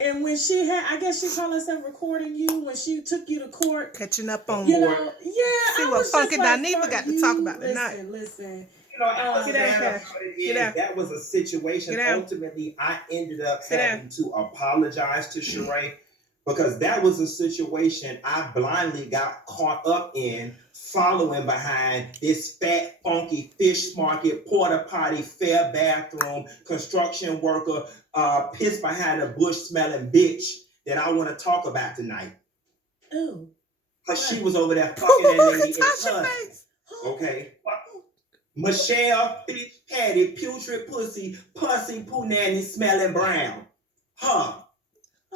And when she had, I guess she called herself recording you when she took you to court. Catching up on You more. know, yeah, See I what was Funky just like, Dineva got to talk about tonight. Listen. The Get down, bad Cash. about it Get down. is that was a situation. Get down. Ultimately, I ended up Sit having down. to apologize to Sheree because that was a situation I blindly got caught up in, following behind this fat, funky fish market, porta potty, fair bathroom, construction worker, piss behind a bush smelling bitch that I want to talk about tonight. Ooh. Because she was over there fucking that lady Tasha ex-husband. Okay. Michelle Fish Patty, putrid pussy, poo nanny smelling brown. Huh.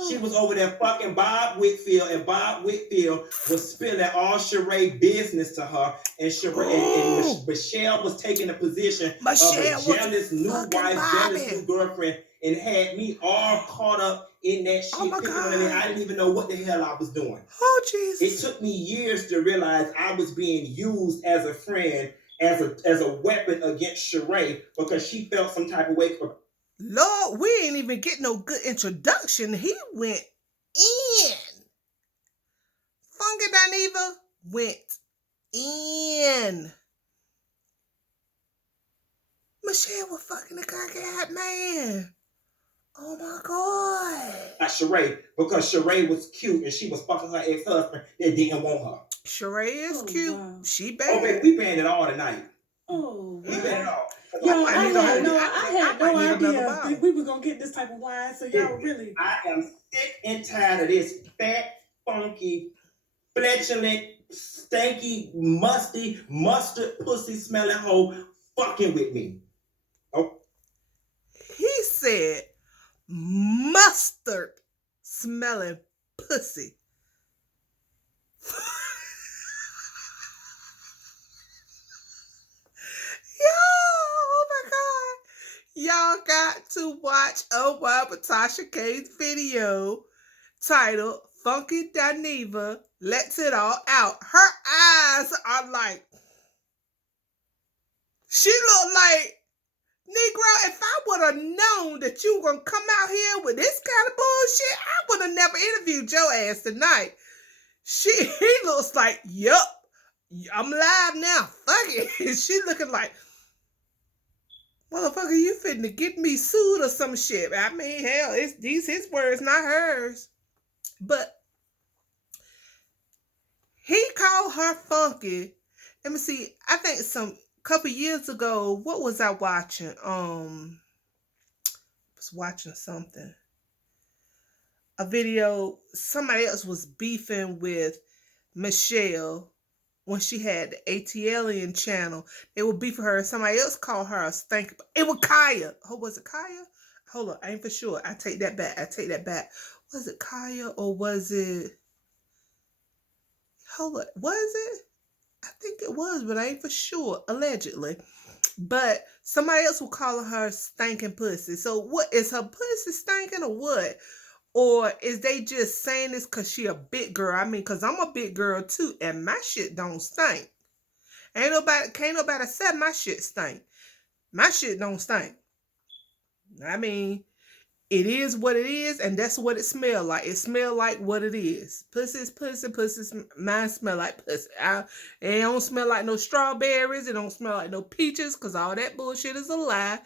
She was over there fucking Bob Whitfield, and Bob Whitfield was spilling all Sheree business to her, and and Michelle was taking the position of a jealous new wife, jealous new girlfriend, and had me all caught up in that shit. Oh picking on it. I didn't even know what the hell I was doing. Oh Jesus! It took me years to realize I was being used as a friend, as a weapon against Sheree because she felt some type of way. Lord, we ain't even get no good introduction. He went in. Funky Dineva went in. Michelle was fucking the cock-out man. Oh my God. Sheree, because Sheree was cute and she was fucking her ex-husband that didn't want her. Sheree is cute. Wow. She bad. Oh, baby, we banned it all tonight. Oh, we banned it all. Yo, I had no idea we were gonna get this type of wine. So y'all really, I am sick and tired of this fat, funky, flatulent, stanky, musty, mustard pussy smelling hoe fucking with me. Oh. He said mustard smelling pussy. Y'all got to watch a while with Tasha K's video titled Funky Dineva Lets It All Out. Her eyes are like, she look like, Negro, if I would have known that you were going to come out here with this kind of bullshit, I would have never interviewed your ass tonight. He looks like, yup, I'm live now. Fuck it. She looking like, motherfucker, you finna get me sued or some shit. I mean, hell, it's these his words, not hers. But he called her funky. Let me see. I think couple years ago, what was I watching? I was watching something. A video. Somebody else was beefing with Michelle when she had the ATLian channel. They would beef for her, and somebody else called her a stank. It was Kaya. Oh, was it Kaya? Hold on, I ain't for sure. I take that back. Was it Kaya or was it? Hold on, was it? I think it was, but I ain't for sure. Allegedly. But somebody else was calling her stinking pussy. So what, is her pussy stinking or what? Or is they just saying this because she a big girl? I mean, because I'm a big girl too, and my shit don't stink. Can't nobody say my shit stink. My shit don't stink. I mean, it is what it is, and that's what it smell like. It smell like what it is. Pussy's pussy, mine smell like pussy. It don't smell like no strawberries. It don't smell like no peaches, because all that bullshit is a lie.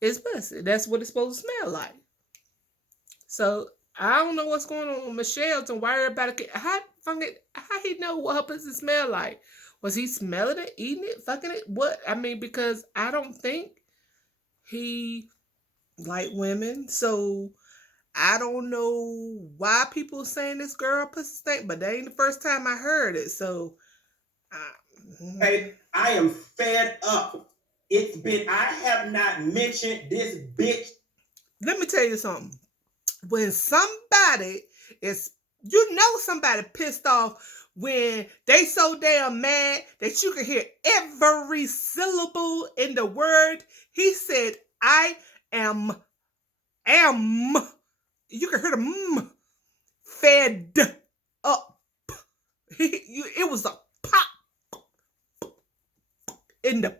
It's pussy. That's what it's supposed to smell like. So I don't know what's going on with Michelle to worry about it. How he know what her pussy smell like? Was he smelling it, eating it, fucking it? What? I mean, because I don't think he like women. So I don't know why people saying this girl pussy stink, but that ain't the first time I heard it. So hey, I am fed up. I have not mentioned this bitch. Let me tell you something. When somebody somebody pissed off when they so damn mad that you can hear every syllable in the word. He said, I am. You can hear the fed up. It was a pop in the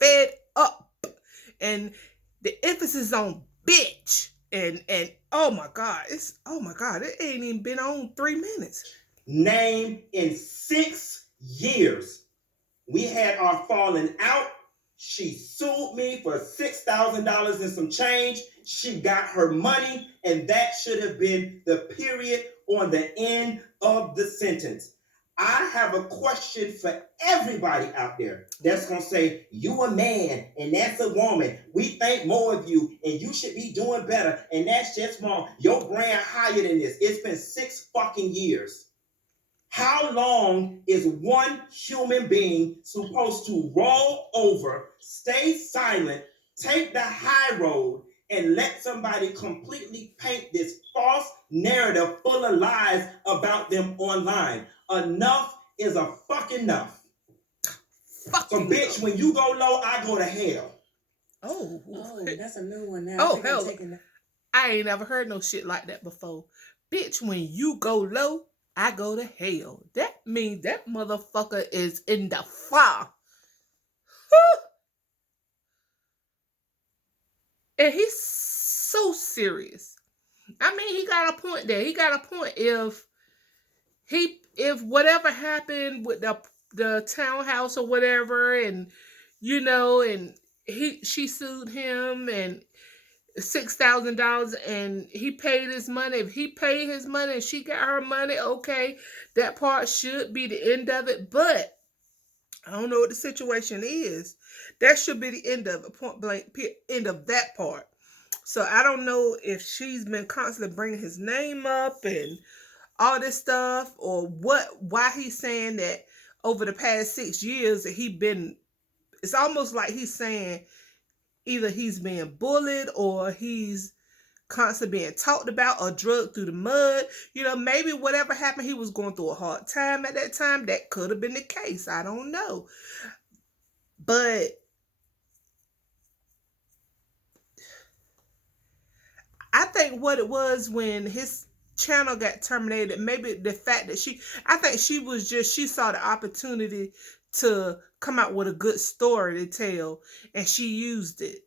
fed up. And the emphasis on bitch. And oh my God, it ain't even been on 3 minutes. Name in 6 years. We had our falling out. She sued me for $6,000 and some change. She got her money, and that should have been the period on the end of the sentence. I have a question for everybody out there that's going to say, you a man and that's a woman. We think more of you and you should be doing better. And that's just wrong. Your brand higher than this. It's been 6 fucking years. How long is one human being supposed to roll over, stay silent, take the high road, and let somebody completely paint this false narrative full of lies about them online? Enough is a fucking enough. So, bitch, when you go low, I go to hell. Oh, that's a new one now. Oh, hell. I ain't never heard no shit like that before. Bitch, when you go low, I go to hell. That means that motherfucker is in the fire. And he's so serious. I mean, he got a point there. He got a point. If whatever happened with the townhouse or whatever, and and she sued him and $6,000 and he paid his money. If he paid his money and she got her money, okay, that part should be the end of it. But I don't know what the situation is. That should be the end of it, point blank, end of that part. So I don't know if she's been constantly bringing his name up and all this stuff, or why he's saying that over the past 6 years that it's almost like he's saying either he's being bullied or he's constantly being talked about or drugged through the mud. Maybe whatever happened, he was going through a hard time at that time. That could have been the case. I don't know. But I think what it was when his channel got terminated, maybe the fact that she saw the opportunity to come out with a good story to tell, and she used it.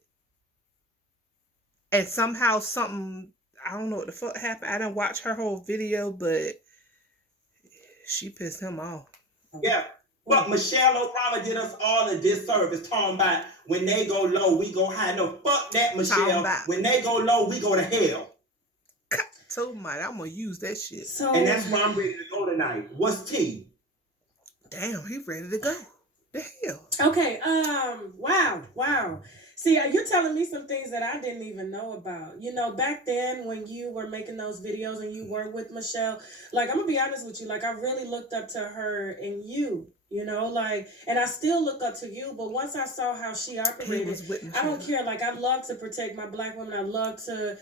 And somehow something, I don't know what the fuck happened. I didn't watch her whole video, but she pissed him off. Yeah. But Michelle Obama did us all a disservice talking about when they go low, we go high. No, fuck that, Michelle. When they go low, we go to hell. So much. I'm gonna use that shit. And that's where I'm ready to go tonight. What's T? Damn, he ready to go. The hell. Okay. Wow. See, you're telling me some things that I didn't even know about. Back then when you were making those videos and you were with Michelle, like, I'm gonna be honest with you, like, I really looked up to her and you. And I still look up to you, but once I saw how she operated, I don't care. Like, I love to protect my Black women. I love to,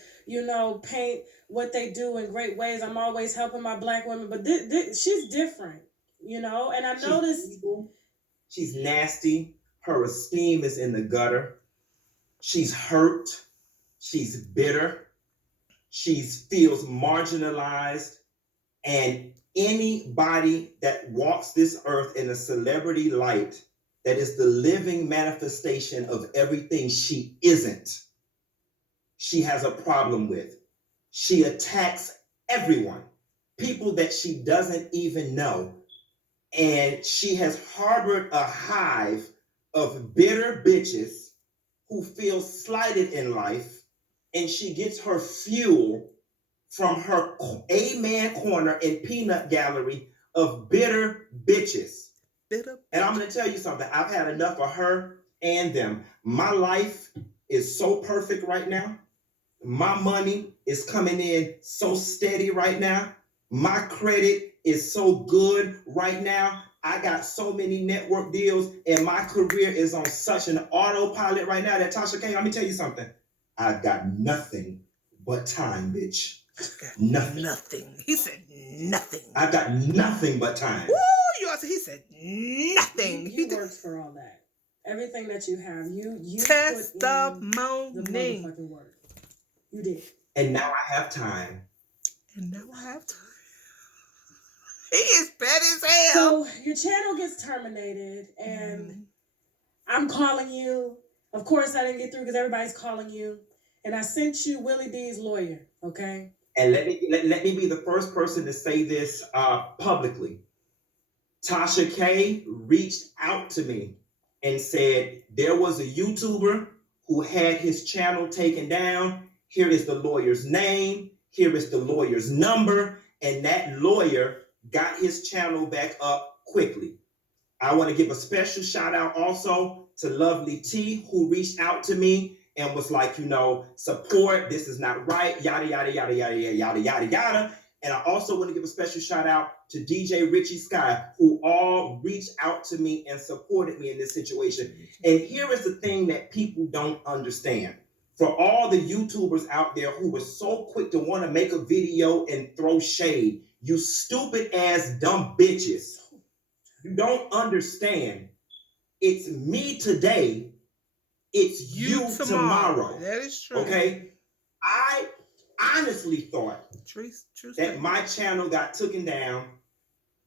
paint what they do in great ways. I'm always helping my Black women, but she's different, and I noticed she's nasty. Her esteem is in the gutter. She's hurt. She's bitter. She feels marginalized, and anybody that walks this earth in a celebrity light that is the living manifestation of everything she isn't, she has a problem with. She attacks everyone, people that she doesn't even know. And she has harbored a hive of bitter bitches who feel slighted in life, and she gets her fuel from her Amen Corner and Peanut Gallery of bitter bitches. And I'm going to tell you something. I've had enough of her and them. My life is so perfect right now. My money is coming in so steady right now. My credit is so good right now. I got so many network deals, and my career is on such an autopilot right now that, Tasha K, let me tell you something. I've got nothing but time, bitch. Nothing. He said nothing. I've got nothing but time. Woo! He said nothing. He works for all that. Everything that you have, you testimony. The motherfucking work. You did. And now I have time. He is bad as hell. So your channel gets terminated, and I'm calling you. Of course, I didn't get through because everybody's calling you. and I sent you Willie D's lawyer. Okay. And let me be the first person to say this publicly. Tasha K reached out to me and said there was a YouTuber who had his channel taken down. Here is the lawyer's name. Here is the lawyer's number. And that lawyer got his channel back up quickly. I want to give a special shout out also to Lovely T, who reached out to me and was like, support, this is not right, yada, yada, yada, yada, yada, yada, yada. And I also want to give a special shout out to DJ Richie Sky, who all reached out to me and supported me in this situation. And here is the thing that people don't understand. For all the YouTubers out there who were so quick to want to make a video and throw shade, you stupid ass dumb bitches. You don't understand. It's me today. It's you tomorrow. That is true. Okay? I honestly thought true that my channel got taken down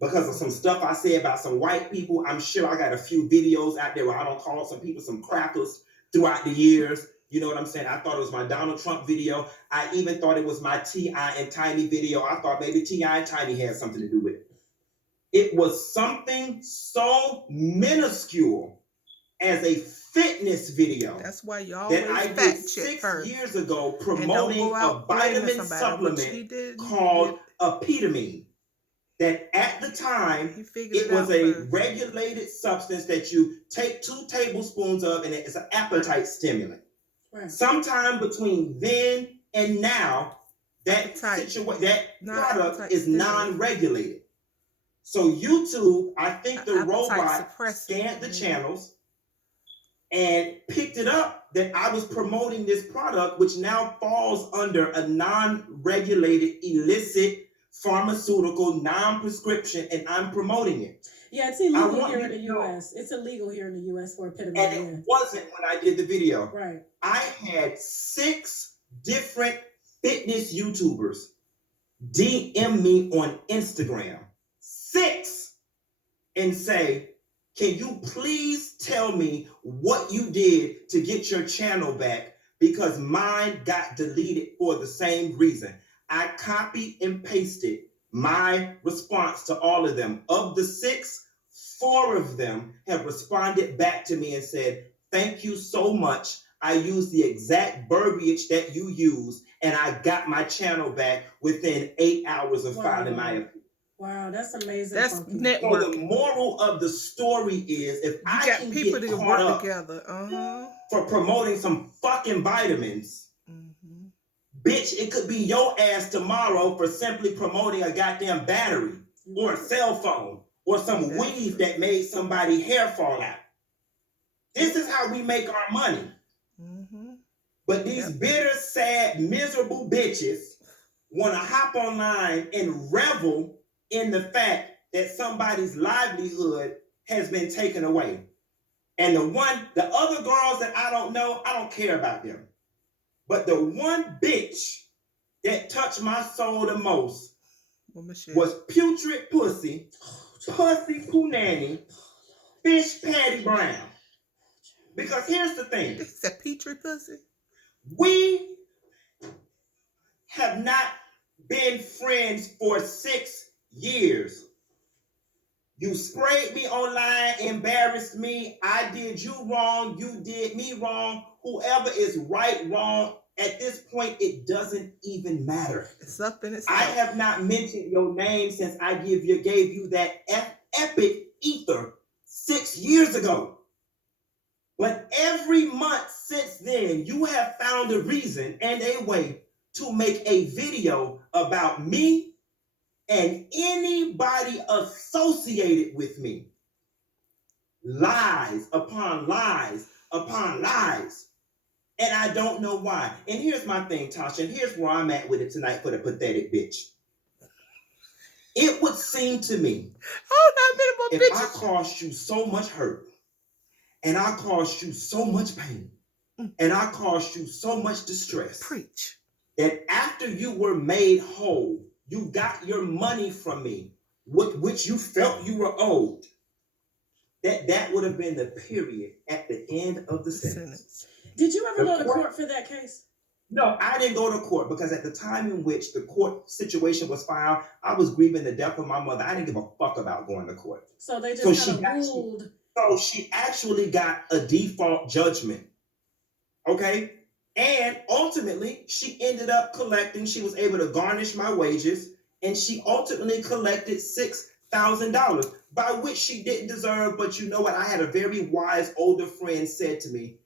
because of some stuff I said about some white people. I'm sure I got a few videos out there where I don't call some people some crackers throughout the years. You know what I'm saying? I thought it was my Donald Trump video. I even thought it was my T.I. and Tiny video. I thought maybe T.I. and Tiny had something to do with it. It was something so minuscule as a fitness video. That's why y'all that I did 6 years ago promoting a vitamin supplement called Epitamine. That at the time, it was a regulated substance that you take 2 tablespoons of, and it's an appetite stimulant. Right. Sometime between then and now, that product is non-regulated. So YouTube, I think the robot scanned the channels and picked it up that I was promoting this product, which now falls under a non-regulated, illicit, pharmaceutical, non-prescription, and I'm promoting it. Yeah, it's illegal here in the U.S. It's illegal here in the U.S. for Epitamine. And it wasn't when I did the video. Right. I had 6 different fitness YouTubers DM me on Instagram. 6, and say, can you please tell me what you did to get your channel back, because mine got deleted for the same reason. I copied and pasted my response to all of them. Of the 6, 4 of them have responded back to me and said, thank you so much. I used the exact verbiage that you used, and I got my channel back within 8 hours of filing my appeal. Wow, that's amazing. That's network. So the moral of the story is, if I can people get caught up together for promoting some fucking vitamins, bitch, it could be your ass tomorrow for simply promoting a goddamn battery or a cell phone or some weave that made somebody's hair fall out. This is how we make our money. But these bitter, sad, miserable bitches want to hop online and revel in the fact that somebody's livelihood has been taken away. And the other girls that I don't know, I don't care about them. But the one bitch that touched my soul the most was putrid pussy, pussy punani, fish Patty Brown. Because here's the thing. It's a petri pussy. We have not been friends for 6 years. You sprayed me online, embarrassed me. I did you wrong. You did me wrong. Whoever is right, wrong, at this point, it doesn't even matter. It's up in itself. I have not mentioned your name since I gave you that epic ether 6 years ago. But every month since then, you have found a reason and a way to make a video about me and anybody associated with me. Lies upon lies upon lies. And I don't know why. And here's my thing, Tasha, and here's where I'm at with it tonight for the pathetic bitch. It would seem to me, if I caused you so much hurt, and I caused you so much pain, and I caused you so much distress, that after you were made whole, you got your money from me, which you felt you were owed, that would have been the period at the end of the sentence. Did you ever go to court for that case? No, I didn't go to court because at the time in which the court situation was filed, I was grieving the death of my mother. I didn't give a fuck about going to court. So they So just kind she of actually, ruled. so she actually got a default judgment. Okay. And ultimately, she ended up collecting, she was able to garnish my wages, and she ultimately collected $6,000, by which she didn't deserve. But you know what? I had a very wise older friend said to me,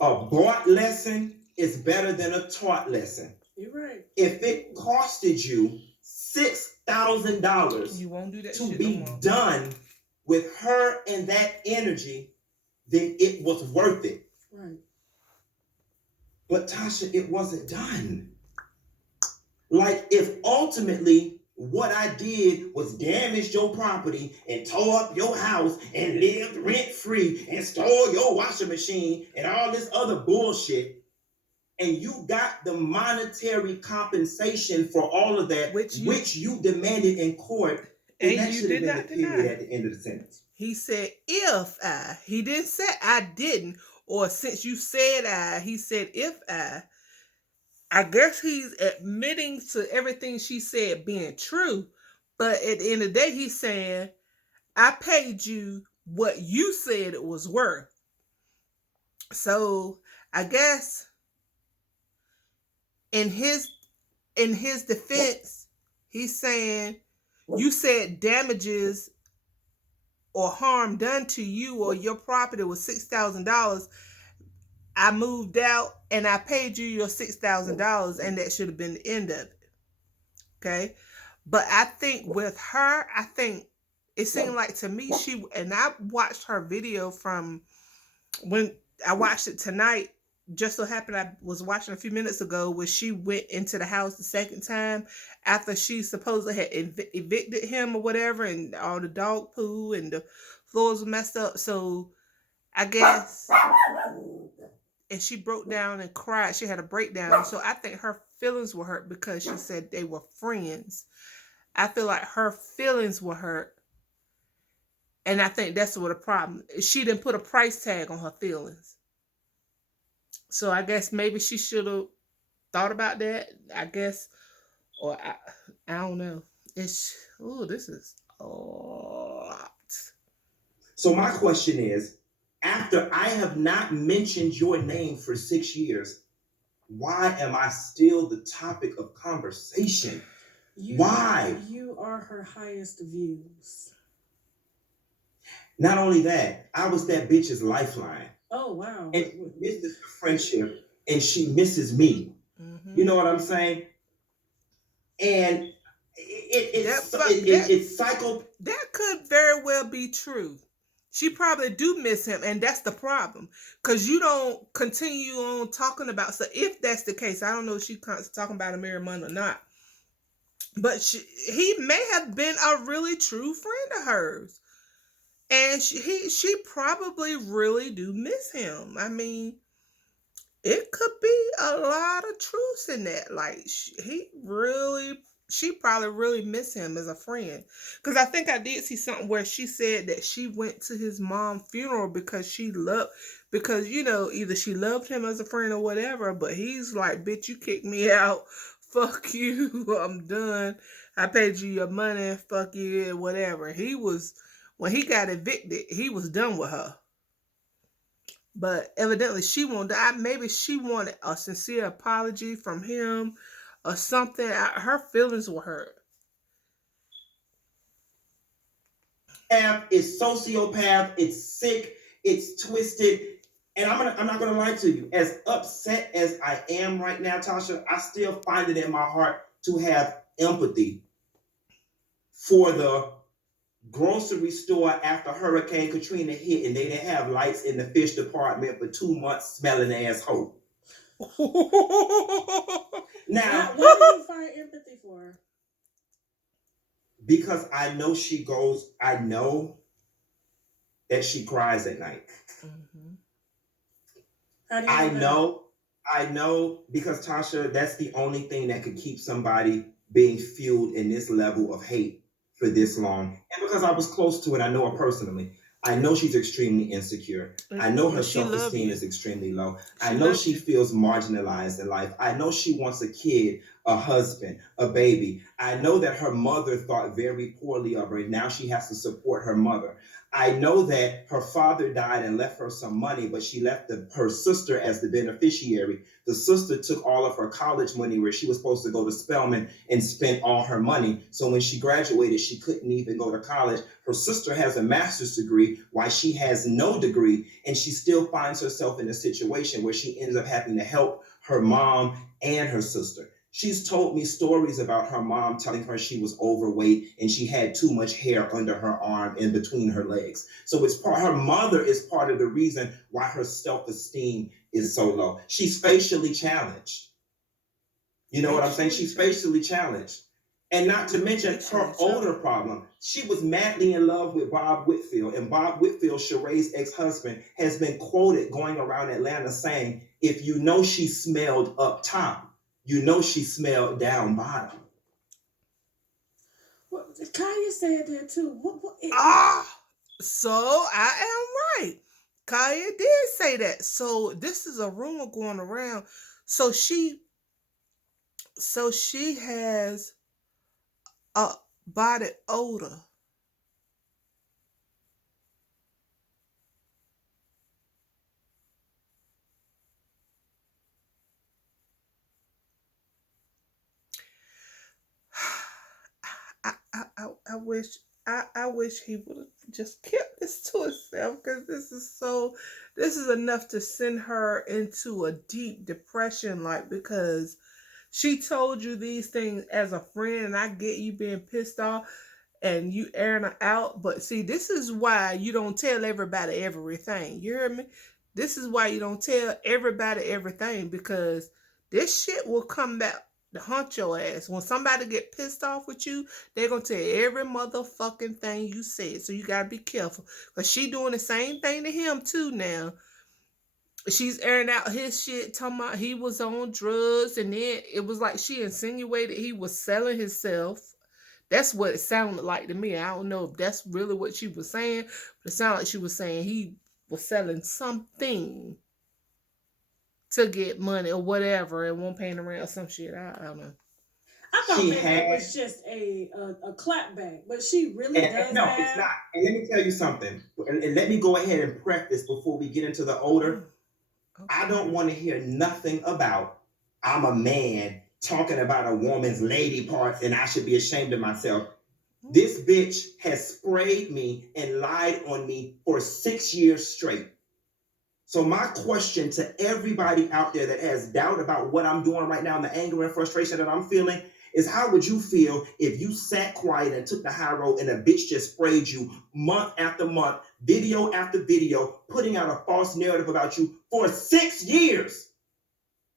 a bought lesson is better than a taught lesson. You're right. If it costed you $6,000 You won't do that to shit be no more. done with her and that energy, then it was worth it. Right. But Tasha, it wasn't done. Like, if ultimately what I did was damage your property and tore up your house and lived rent free and stole your washing machine and all this other bullshit, and you got the monetary compensation for all of that, which you demanded in court, then and that you should have did been the not period deny. at the end of the sentence. He said, if I. He didn't say I didn't. Or since you said I. He said, if I. I guess he's admitting to everything she said being true. But at the end of the day, he's saying, I paid you what you said it was worth. So I guess in his defense, he's saying, you said damages or harm done to you or your property was $6,000. I moved out and I paid you your $6,000, and that should have been the end of it. Okay. But I think with her, I think it seemed like to me, and I watched her video from when I watched it tonight. Just so happened I was watching a few minutes ago where she went into the house the second time after she supposedly had evicted him or whatever, and all the dog poo and the floors were messed up. So I guess, and she broke down and cried. She had a breakdown. So I think her feelings were hurt because she said they were friends. I feel like her feelings were hurt. And I think that's what the problem is. She didn't put a price tag on her feelings. So I guess maybe she should have thought about that. I guess, or I don't know. This is a lot. So my question is, after I have not mentioned your name for 6 years, why am I still the topic of conversation? Why? You are her highest views. Not only that, I was that bitch's lifeline. Oh, wow. And she misses the friendship and she misses me. Mm-hmm. You know what I'm saying? And it's cycle. That could very well be true. She probably do miss him, and that's the problem. Because you don't continue on talking about, so if that's the case, I don't know if she's talking about a married man or not, but he may have been a really true friend of hers. And she probably really do miss him. I mean, it could be a lot of truth in that. Like, she probably really miss him as a friend. Because I think I did see something where she said that she went to his mom's funeral because either she loved him as a friend or whatever, but he's like, bitch, you kicked me out. Fuck you. I'm done. I paid you your money. Fuck you. Whatever. When he got evicted, he was done with her. But evidently maybe she wanted a sincere apology from him or something. Her feelings were hurt. It's sociopath, it's sick, it's twisted. And I'm not gonna lie to you. As upset as I am right now, Tasha, I still find it in my heart to have empathy for the grocery store after Hurricane Katrina hit and they didn't have lights in the fish department for 2 months, smelling asshole. Now, what do you find empathy for? Because I know that she cries at night. Mm-hmm. How do you know I know because Tasha, that's the only thing that could keep somebody being fueled in this level of hate for this long. And because I was close to it, I know her personally. I know she's extremely insecure. I know her She love self-esteem you. is extremely low. I She know loves she you. feels marginalized in life. I know she wants a kid, a husband, a baby. I know that her mother thought very poorly of her. Now she has to support her mother. I know that her father died and left her some money, but she left her sister as the beneficiary. The sister took all of her college money where she was supposed to go to Spelman and spent all her money. So when she graduated, she couldn't even go to college. Her sister has a master's degree while she has no degree, and she still finds herself in a situation where she ends up having to help her mom and her sister. She's told me stories about her mom telling her she was overweight and she had too much hair under her arm and between her legs. So it's her mother is part of the reason why her self-esteem is so low. She's facially challenged. You know what I'm saying? She's facially challenged. And not to mention her older problem. She was madly in love with Bob Whitfield, and Bob Whitfield, Sheree's ex-husband, has been quoted going around Atlanta saying, if you know she smelled up top, you know she smelled down bottom. Well, Kaya said that too. So I am right. Kaya did say that. So this is a rumor going around. So she has a body odor. I wish I wish he would have just kept this to himself, because this is enough to send her into a deep depression, like, because she told you these things as a friend, and I get you being pissed off and you airing her out. But see, this is why you don't tell everybody everything. You hear me? This is why you don't tell everybody everything, because this shit will come back to haunt your ass. When somebody get pissed off with you, they're gonna tell every motherfucking thing you said. So you gotta be careful. Cause she doing the same thing to him too now. She's airing out his shit, talking about he was on drugs, and then it was like she insinuated he was selling himself. That's what it sounded like to me. I don't know if that's really what she was saying, but it sounded like she was saying he was selling something to get money or whatever, and won't paying around or some shit. I don't know. I thought She maybe it had, was just a clapback, but she really and does no, it's have. not. And let me tell you something. And let me go ahead and preface before we get into the Oh, older. okay. I don't want to hear nothing about I'm a man talking about a woman's lady parts and I should be ashamed of myself. This bitch has sprayed me and lied on me for 6 years straight. So my question to everybody out there that has doubt about what I'm doing right now and the anger and frustration that I'm feeling is, how would you feel if you sat quiet and took the high road and a bitch just sprayed you month after month, video after video, putting out a false narrative about you for 6 years?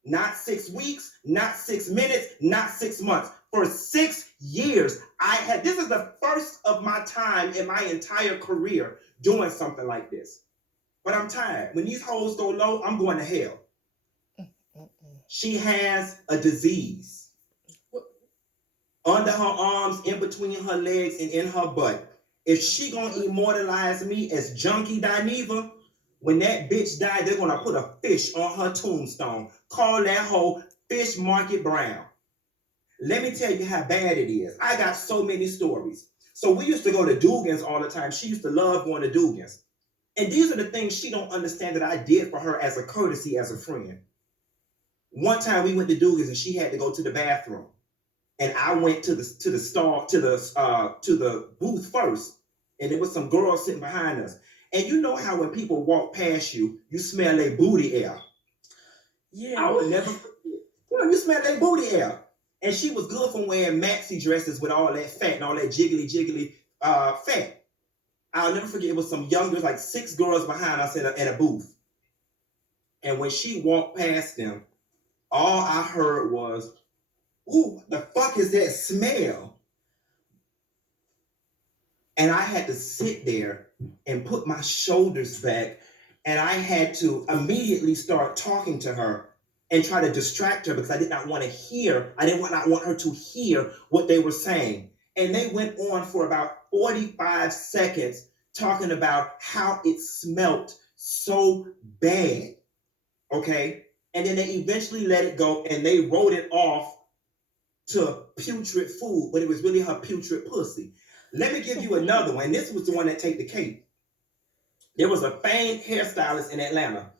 Not 6 weeks, not 6 minutes, not 6 months. For 6 years, this is the first of my time in my entire career doing something like this. But I'm tired. When these hoes go low, I'm going to hell. She has a disease under her arms, in between her legs, and in her butt. If she gonna immortalize me as Junkie Dineva, when that bitch died, they're gonna put a fish on her tombstone. Call that hoe Fish Market Brown. Let me tell you how bad it is. I got so many stories. So we used to go to Dugan's all the time. She used to love going to Dugan's. And these are the things she don't understand that I did for her as a courtesy, as a friend. One time we went to Dugan's and she had to go to the bathroom, and I went to the stall to the booth first, and there was some girls sitting behind us. And you know how when people walk past you, you smell their booty air. Yeah. I would never forget. You smell their booty air. And she was good for wearing maxi dresses with all that fat and all that jiggly fat. I'll never forget, it was some young girls, like 6 girls behind us at a booth. And when she walked past them, all I heard was, "Ooh, the fuck is that smell?" And I had to sit there and put my shoulders back, and I had to immediately start talking to her and try to distract her, because I did not want to hear, I did not want her to hear what they were saying. And they went on for about 45 seconds talking about how it smelt so bad. Okay. And then they eventually let it go and they wrote it off to putrid food, but it was really her putrid pussy. Let me give you another one. This was the one that take the cake. There was a famed hairstylist in Atlanta,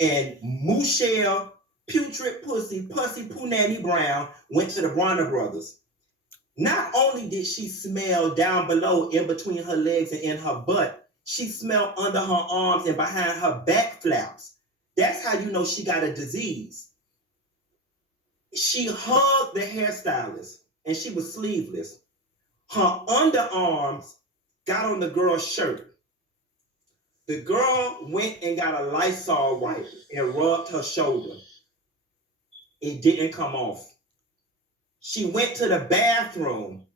and Michelle Putrid Pussy Punani Brown went to the Bronner Brothers. Not only did she smell down below in between her legs and in her butt, she smelled under her arms and behind her back flaps. That's how you know she got a disease. She hugged the hairstylist and she was sleeveless. Her underarms got on the girl's shirt. The girl went and got a Lysol wipe and rubbed her shoulder. It didn't come off. She went to the bathroom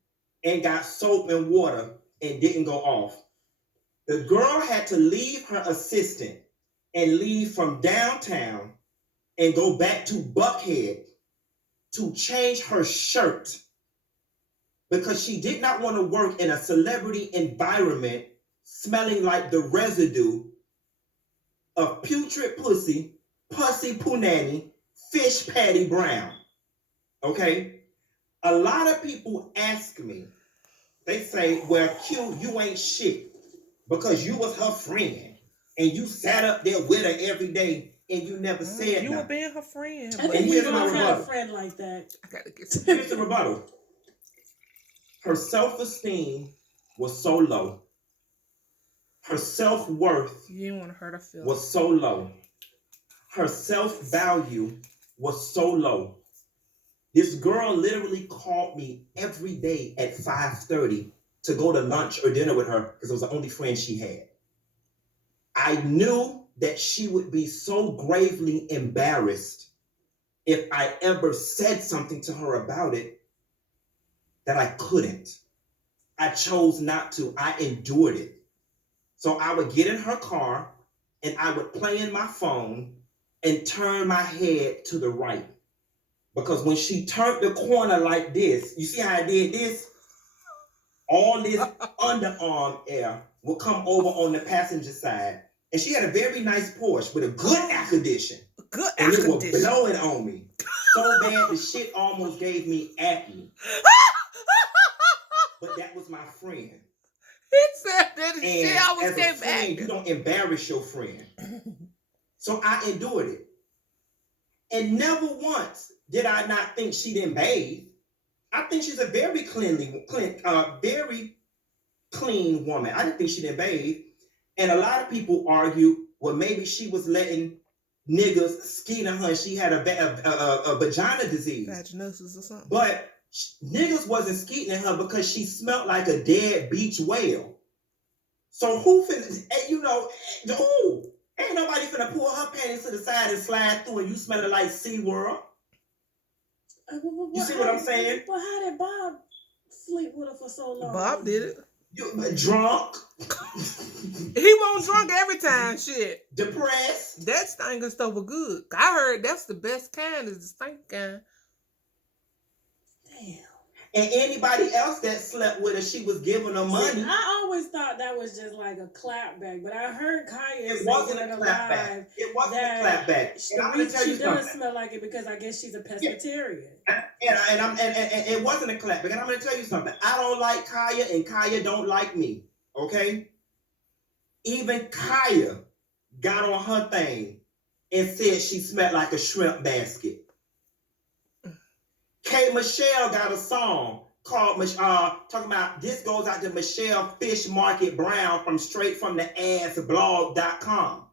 and got soap and water and didn't go off. The girl had to leave her assistant and leave from downtown and go back to Buckhead to change her shirt because she did not want to work in a celebrity environment smelling like the residue of putrid pussy punani, fish patty brown. Okay? A lot of people ask me, they say, well, Q, you ain't shit because you was her friend and you sat up there with her every day and you never said you nothing. were being her friend. I think we all had a friend like that. I gotta get Here's the rebuttal. Her self-esteem was so low. Her self-worth You didn't want to hurt her feelings. was so low. Her self-value was so low. This girl literally called me every day at 5:30 to go to lunch or dinner with her because it was the only friend she had. I knew that she would be so gravely embarrassed if I ever said something to her about it that I couldn't. I chose not to. I endured it. So I would get in her car and I would play in my phone and turn my head to the right. Because when she turned the corner like this, you see how I did this? All this underarm air would come over on the passenger side. And she had a very nice Porsche with a good air condition. Good And air it would condition. blow it on me. So bad the shit almost gave me acne. But that was my friend. He said that And shit I was as a getting friend, back. you don't embarrass your friend. So I endured it. And never once did I not think she didn't bathe. I think she's a very very clean woman. I didn't think she didn't bathe. And a lot of people argue, well, maybe she was letting niggas skeet on her. She had a vagina disease. Vaginosis or something. But niggas wasn't skeeting at her because she smelled like a dead beach whale. So who finna, ain't nobody finna pull her panties to the side and slide through and you smelling like SeaWorld. You see what I'm saying? But how did Bob sleep with her for so long? Bob did it. You drunk. He won't drunk every time, shit. Depressed. That stinking stuff was good. I heard that's the best kind is the stink kind. Damn. And anybody else that slept with her, she was giving her money. See, I always thought that was just like a clapback, but I heard Kaya It wasn't a clapback. It wasn't a clapback. And I'm gonna tell you she something. does smell like it because I guess she's a pescatarian. And it wasn't a clapback. And I'm gonna tell you something. I don't like Kaya, and Kaya don't like me. Okay? Even Kaya got on her thing and said she smelled like a shrimp basket. K. Michelle got a song called talking about this goes out to Michelle Fish Market Brown from straight from the assblog.com.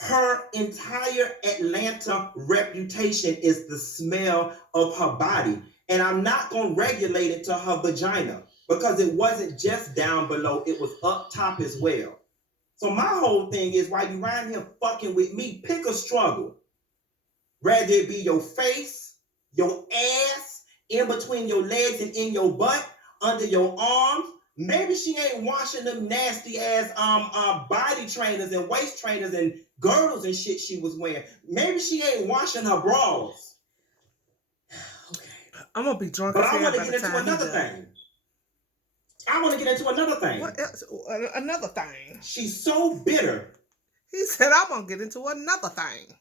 Her entire Atlanta reputation is the smell of her body. And I'm not going to regulate it to her vagina because it wasn't just down below, it was up top as well. So my whole thing is while you around here fucking with me, pick a struggle. Rather it be your face, your ass, in between your legs and in your butt, under your arms. Maybe she ain't washing them nasty ass body trainers and waist trainers and girdles and shit she was wearing. Maybe she ain't washing her bras. Okay. I'm gonna be drunk. But I want to get into another thing. I want to get into another thing. What else? Another thing. She's so bitter. He said, I'm going to get into another thing.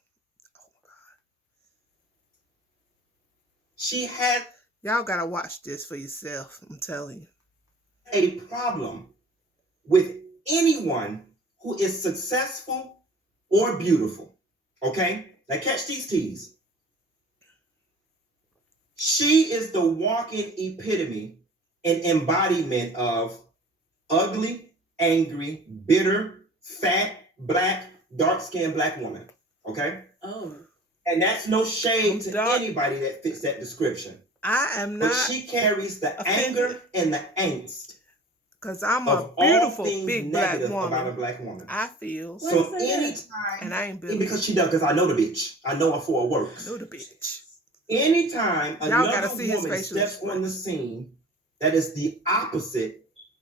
She has Y'all got to watch this for yourself. I'm telling you. a problem with anyone who is successful or beautiful. Okay? Now catch these T's. She is the walking epitome and embodiment of ugly, angry, bitter, fat, black, dark-skinned black woman. Okay? Oh. And that's no shade to Dark. anybody that fits that description. I am not. But she carries the offended. anger and the angst Because I'm a of beautiful, all things big black negative woman. about a black woman. I feel. Why So you say that? anytime, And I ain't bitter. because she does, because I know the bitch. I know her for her works. Know the bitch. Anytime Y'all another gotta see his woman facial steps on the expression. scene that is the opposite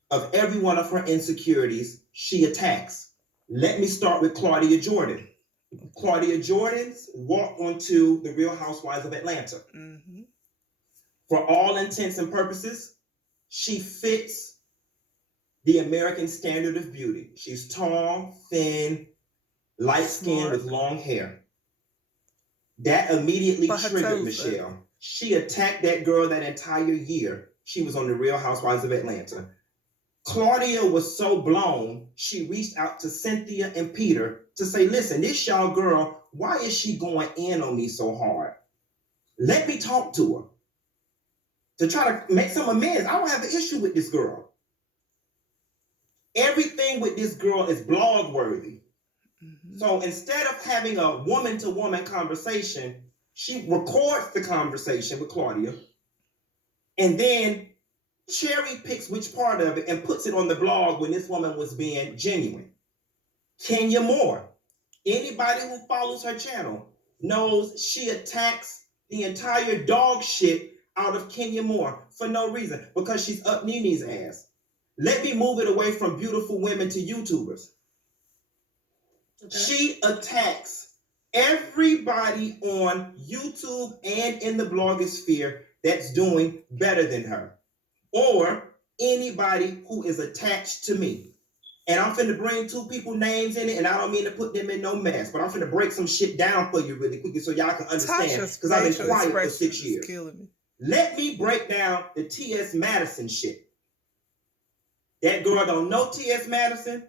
of every one of her insecurities, she attacks. Let me start with Claudia Jordan. Claudia Jordan's walked onto the Real Housewives of Atlanta. Mm-hmm. For all intents and purposes, she fits the American standard of beauty. She's tall, thin, light-skinned Smart. with long hair. That immediately But her triggered toes Michelle. ugly. She attacked that girl that entire year she was on the Real Housewives of Atlanta. Claudia was so blown, she reached out to Cynthia and Peter to say, listen, this y'all girl, why is she going in on me so hard? Let me talk to her to try to make some amends. I don't have an issue with this girl. Everything with this girl is blog worthy. Mm-hmm. So instead of having a woman-to-woman conversation, she records the conversation with Claudia and then cherry picks which part of it and puts it on the blog when this woman was being genuine. Kenya Moore. Anybody who follows her channel knows she attacks the entire dog shit out of Kenya Moore for no reason, because she's up Nene's ass. Let me move it away from beautiful women to YouTubers. Okay. She attacks everybody on YouTube and in the blogosphere that's doing better than her, or anybody who is attached to me. And I'm finna bring two people names in it, and I don't mean to put them in no mess, but I'm finna break some shit down for you really quickly so y'all can understand, because I've been quiet for 6 years. Killing me. Let me break down the T.S. Madison shit. That girl don't know T.S. Madison,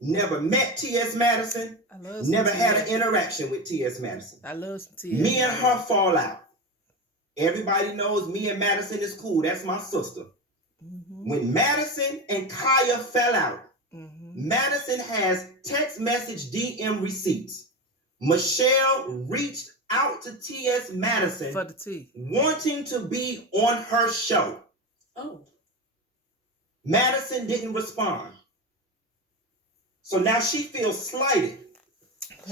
never met T.S. Madison, never had an interaction with T.S. Madison. I love some T.S. Me and her fall out. Everybody knows me and Madison is cool. That's my sister. Mm-hmm. When Madison and Kaya fell out, mm-hmm. Madison has text message DM receipts. Michelle reached out to T.S. Madison for the tea, wanting to be on her show. Oh. Madison didn't respond. So now she feels slighted.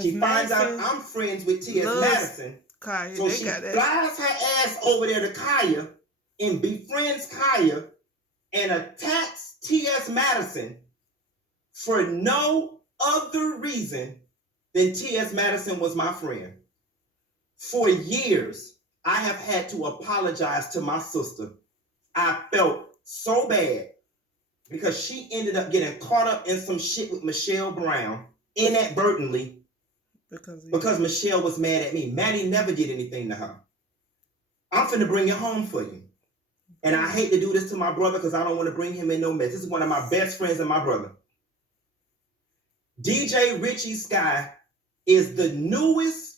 She finds out I'm friends with T.S. Madison. Kaya, so she flies her ass over there to Kaya and befriends Kaya and attacks T.S. Madison for no other reason than T.S. Madison was my friend. For years, I have had to apologize to my sister. I felt so bad because she ended up getting caught up in some shit with Michelle Brown inadvertently because Michelle was mad at me. Maddie never did anything to her. I'm finna bring it home for you. And I hate to do this to my brother because I don't want to bring him in no mess. This is one of my best friends and my brother. DJ Richie Sky is the newest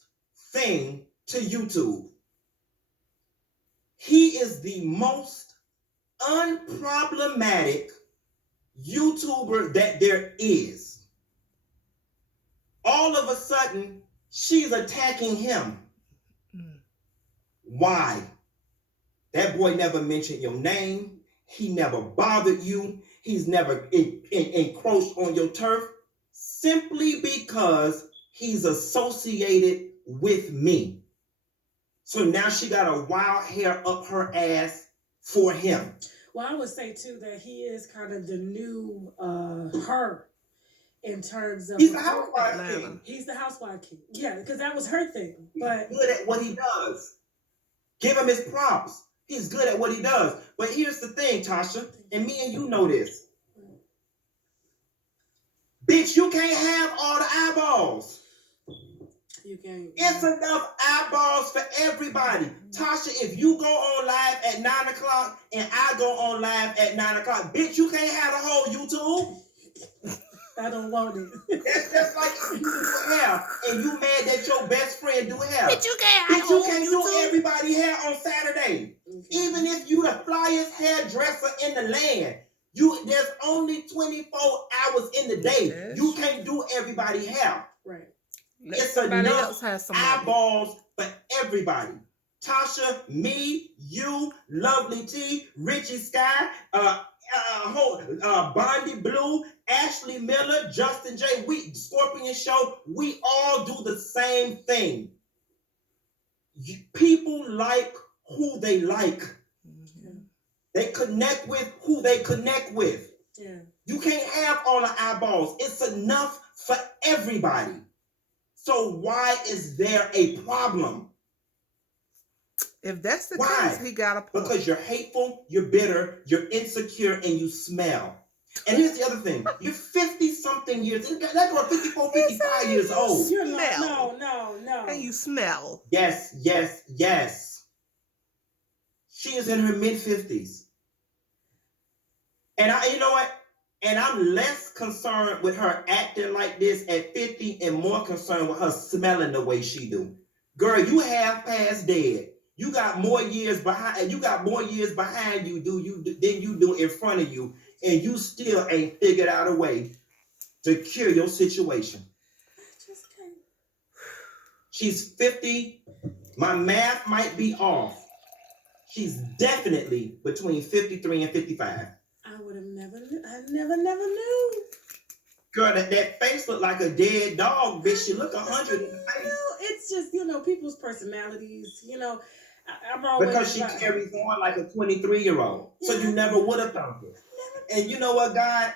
thing to YouTube. He is the most unproblematic YouTuber that there is. All of a sudden, she's attacking him. Why? That boy never mentioned your name. He never bothered you. He's never encroached on your turf simply because he's associated with me. So now she got a wild hair up her ass for him. Well, I would say too that he is kind of the new her in terms of he's the housewife king. He's the housewife king. Yeah, because that was her thing. But he's good at what he does. Give him his props. He's good at what he does. But here's the thing, Tasha, and me and you know this. Bitch, you can't have all the eyeballs. You can't. It's enough eyeballs for everybody. Tasha, if you go on live at 9 o'clock and I go on live at 9 o'clock, bitch, you can't have the whole YouTube. I don't want it. That's just like you do hair and you mad that your best friend do hair. Bitch, you can't Bitch, you can't do everybody hair on Saturday. Okay. Even if you the flyest hairdresser in the land, there's only 24 hours in the day. Yes. You can't do everybody hair. Right. It's Somebody enough else has some eyeballs for everybody. Tasha, me, you, Lovely T, Richie Sky, Bondi Blue, Ashley Miller, Justin J, Scorpion Show, we all do the same thing. People like who they like. Mm-hmm. They connect with who they connect with. Yeah. You can't have all the eyeballs. It's enough for everybody. So why is there a problem? If that's the Why? case, he got a point. Because you're hateful, you're bitter, you're insecure, and you smell. And here's the other thing. You're 50-something years. That girl 54, 55 years old. You're like, Smell. no. And you smell. Yes. She is in her mid-50s. And you know what? And I'm less concerned with her acting like this at 50 and more concerned with her smelling the way she do. Girl, you half past dead. You got more years behind. You got more years behind you than you do in front of you, and you still ain't figured out a way to cure your situation. I just can't. She's 50. My math might be off. She's definitely between 53 and 55. I would have never knew. I never knew. Girl, that face look like a dead dog, bitch. She look 100 in the face. No, it's just, people's personalities, I'm always Because she carries on like a 23-year-old. So you never would have thought it. And you know what, God?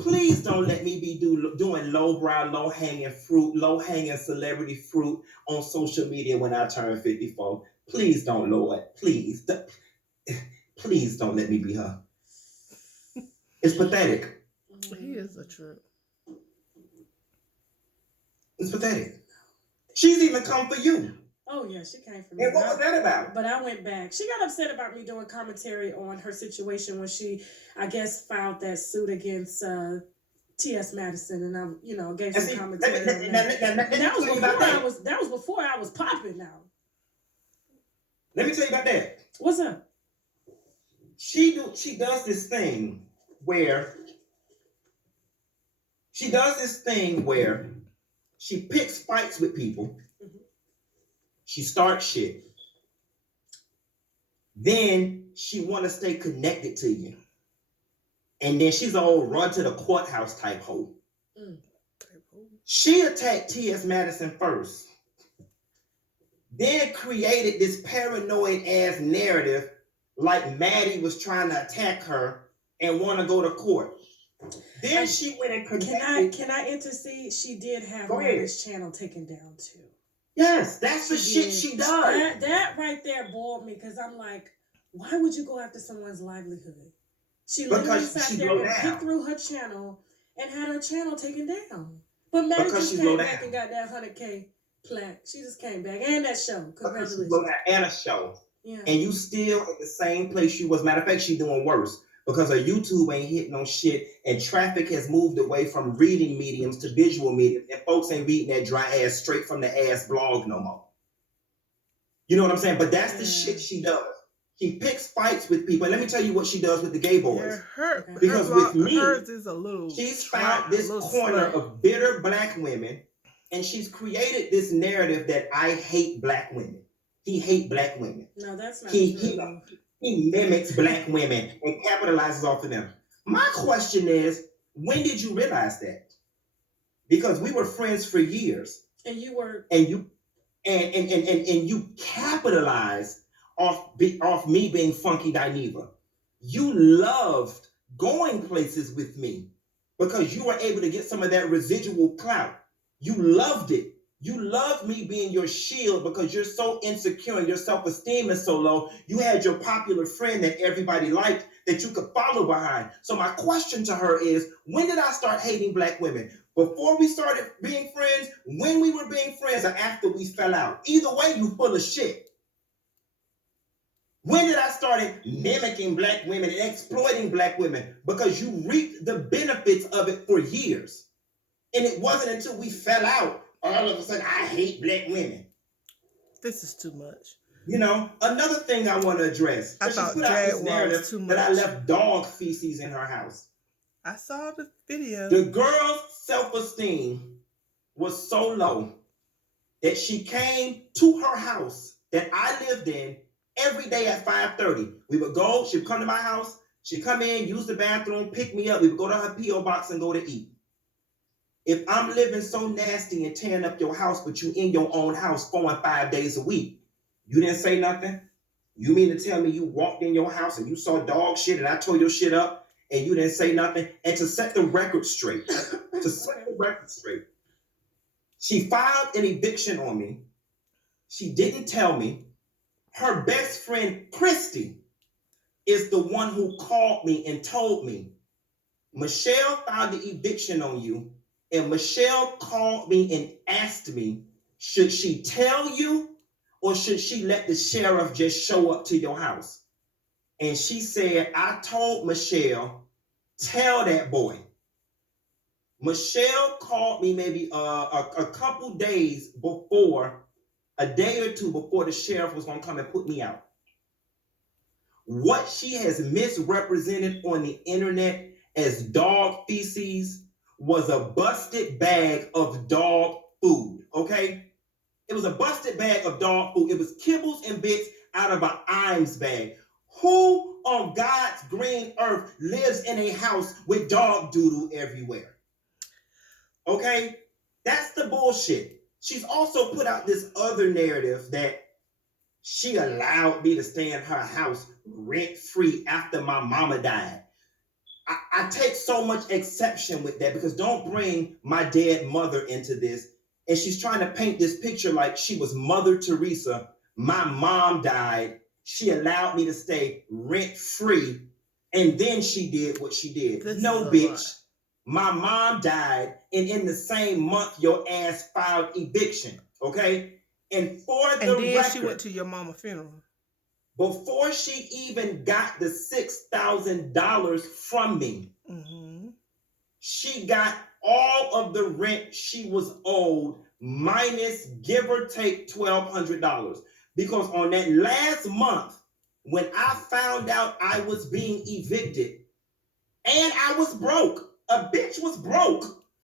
Please don't let me be doing lowbrow, low-hanging celebrity fruit on social media when I turn 54. Please don't, Lord. Please don't let me be her. It's pathetic. He is a trip. It's pathetic. She's even come for you. Oh, yeah, she came for me. And what was that about? But I went back. She got upset about me doing commentary on her situation when she, I guess, filed that suit against T.S. Madison, and I, gave some commentary. That was before I was popping now. Let me tell you about that. What's up? She does this thing where she picks fights with people. She starts shit. Then she want to stay connected to you. And then she's a whole run to the courthouse type hoe. She attacked T.S. Madison first. Then created this paranoid ass narrative like Maddie was trying to attack her and want to go to court. Then she went and connected. Can I intercede? She did have Maddie's channel taken down too. Yes, that's the shit she does. That right there bored me because I'm like, why would you go after someone's livelihood? She literally sat there and picked through her channel and had her channel taken down. But Maddie just came back and got that 100K plaque. She just came back. And that show. Congratulations. And a show. Yeah. And you still in the same place you was. Matter of fact, she doing worse. Because her YouTube ain't hitting on shit, and traffic has moved away from reading mediums to visual mediums, and folks ain't reading that dry ass straight from the ass blog no more. You know what I'm saying? But that's the shit she does. She picks fights with people. And let me tell you what she does with the gay boys. Because with me, she's found this corner of bitter black women, and she's created this narrative that I hate black women. He hate black women. No, that's not true. He mimics black women and capitalizes off of them. My question is, when did you realize that? Because we were friends for years. And you were. And you capitalized off me being funky Dineva. You loved going places with me because you were able to get some of that residual clout. You loved it. You love me being your shield because you're so insecure and your self-esteem is so low. You had your popular friend that everybody liked that you could follow behind. So my question to her is, when did I start hating black women? Before we started being friends, when we were being friends, or after we fell out? Either way, you full of shit. When did I start mimicking black women and exploiting black women? Because you reaped the benefits of it for years. And it wasn't until we fell out, all of a sudden, I hate black women. This is too much. You know, another thing I want to address. I She thought put out this drag narrative was too that I much. left dog feces in her house. I saw the video. The girl's self-esteem was so low that she came to her house that I lived in every day at 5:30. We would go, she'd come to my house, she'd come in, use the bathroom, pick me up, we would go to her P.O. box and go to eat. If I'm living so nasty and tearing up your house, but you in your own house 4 and 5 days a week, you didn't say nothing? You mean to tell me you walked in your house and you saw dog shit and I tore your shit up and you didn't say nothing? And to set the record straight, she filed an eviction on me. She didn't tell me. Her best friend, Christy, is the one who called me and told me, Michelle filed the eviction on you, and Michelle called me and asked me, should she tell you or should she let the sheriff just show up to your house? And she said, I told Michelle, tell that boy. Michelle called me maybe a couple days before, a day or two before the sheriff was going to come and put me out. What she has misrepresented on the internet as dog feces was a busted bag of dog food, okay? It was a busted bag of dog food. It was kibbles and bits out of an Iams bag. Who on God's green earth lives in a house with dog doodle everywhere? Okay? That's the bullshit. She's also put out this other narrative that she allowed me to stay in her house rent-free after my mama died. I take so much exception with that because don't bring my dead mother into this. And she's trying to paint this picture like she was Mother Teresa. My mom died. She allowed me to stay rent-free. And then she did what she did. No, bitch. My mom died. And in the same month, your ass filed eviction. Okay? And for the record, she went to your mama's funeral. Before she even got the $6,000 from me, she got all of the rent she was owed minus give or take $1,200. Because on that last month, when I found out I was being evicted and I was broke, a bitch was broke.